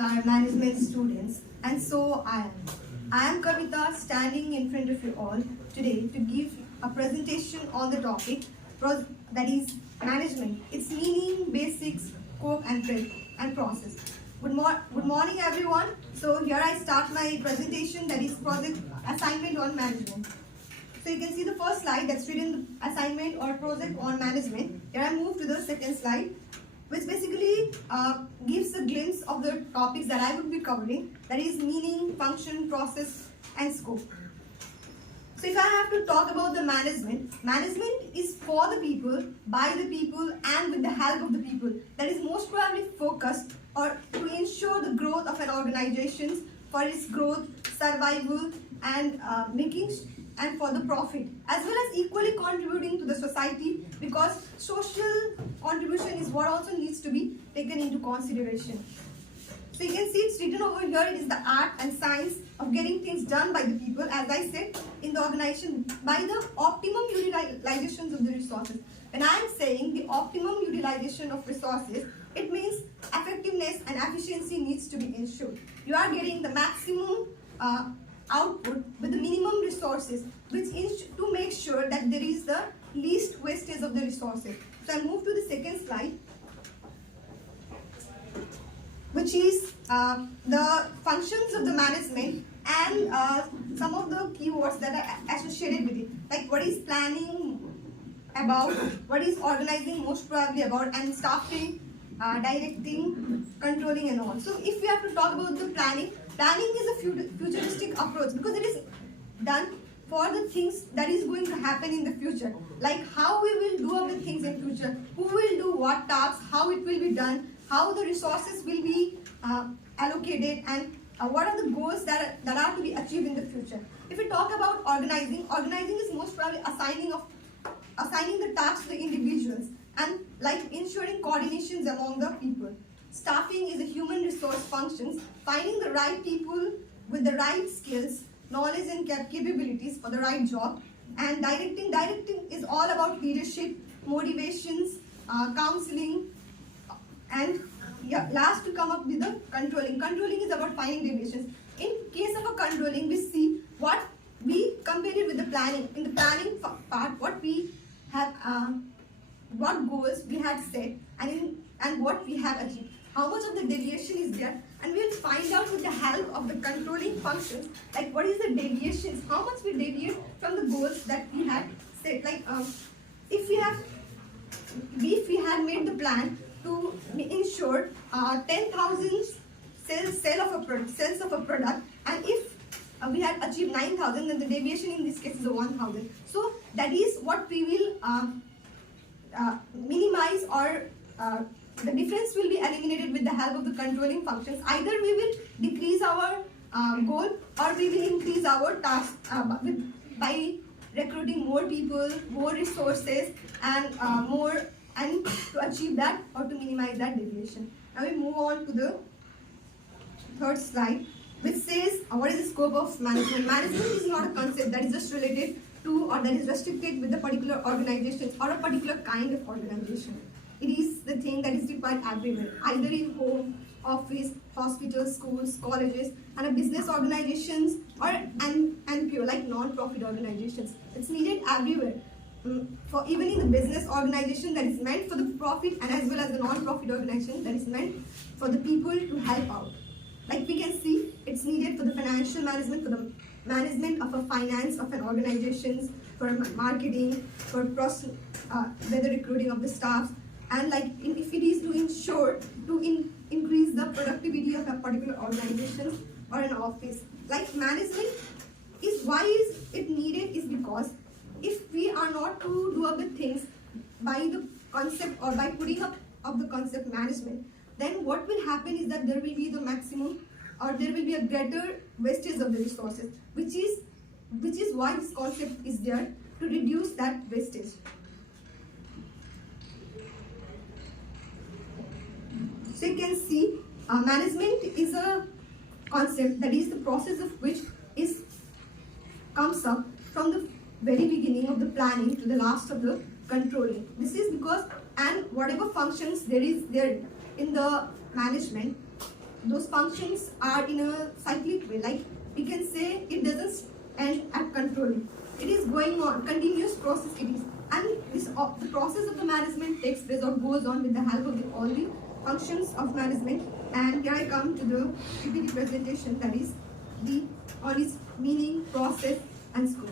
Our management students, and so I am. I am Kavita, standing in front of you all today to give a presentation on the topic that is management, its meaning, basics, scope, and process. Good morning, everyone. So here I start my presentation, that is project assignment on management. So you can see the first slide that's written assignment or project on management. Here I move to the second slide, which basically gives a glimpse of the topics that I would be covering, that is meaning, function, process, and scope. So if I have to talk about the management is for the people, by the people, and with the help of the people. That is most probably focused or to ensure the growth of an organization, for its growth, survival, and and for the profit, as well as equally contributing to the society, because social contribution is what also needs to be taken into consideration. So you can see it's written over here, it is the art and science of getting things done by the people, as I said, in the organization, by the optimum utilization of the resources. When I am saying the optimum utilization of resources, it means effectiveness and efficiency needs to be ensured. You are getting the maximum output with the minimum resources, which is to make sure that there is the least wastage of the resources. So I'll move to the second slide, which is the functions of the management and some of the keywords that are associated with it, like what is planning about, what is organizing most probably about, and staffing, directing, controlling, and all. So if we have to talk about the planning is a futuristic approach, because it is done for the things that is going to happen in the future, like how we will do other things in future, who will do what tasks, how it will be done, how the resources will be allocated, and what are the goals that are to be achieved in the future. If we talk about organizing is most probably assigning the tasks to the individuals, and like ensuring coordinations among the people. Staffing is a human resource functions, finding the right people with the right skills, knowledge, and capabilities for the right job. And directing is all about leadership, motivations, counseling, and last to come up with the controlling. Controlling is about finding deviations. In case of a controlling, we see what we compare it with the planning. In the planning part, what we have, what goals we had set, and what we have achieved. How much of the deviation is there, and we'll find out with the help of the controlling functions, like what is the deviations, how much we deviate from the goals that we had set. Like if we had made the plan to ensure 10,000 sales of a product, and if we had achieved 9,000, then the deviation in this case is 1,000. So that is what we will minimize, or the difference will be eliminated with the help of the controlling functions. Either we will decrease our goal, or we will increase our task by recruiting more people, more resources, and to achieve that or to minimize that deviation. Now we move on to the third slide, which says what is the scope of management. Management is not a concept that is just related to or that is restricted with a particular organization or a particular kind of organization. It is the thing that is required everywhere, either in home, office, hospitals, schools, colleges, and a business organizations, or and pure like non-profit organizations. It's needed everywhere. For even in the business organization that is meant for the profit, and as well as the non-profit organization that is meant for the people to help out. Like we can see, it's needed for the financial management, for the management of a finance of an organization, for marketing, for the recruiting of the staff, and like if it is to ensure to increase the productivity of a particular organization or an office. Like management is why is it needed is because if we are not to do other things by the concept or by putting up of the concept management, then what will happen is that there will be the maximum or there will be a greater wastage of the resources, which is why this concept is there, to reduce that wastage. So you can see management is a concept that is the process of which comes up from the very beginning of the planning to the last of the controlling. This is because, and whatever functions there in the management, those functions are in a cyclic way. Like we can say it doesn't end at controlling. It is going on, continuous process it is. And the process of the management takes place or goes on with the help of all the functions of management. And here I come to the PPT presentation, that is all its meaning, process and scope.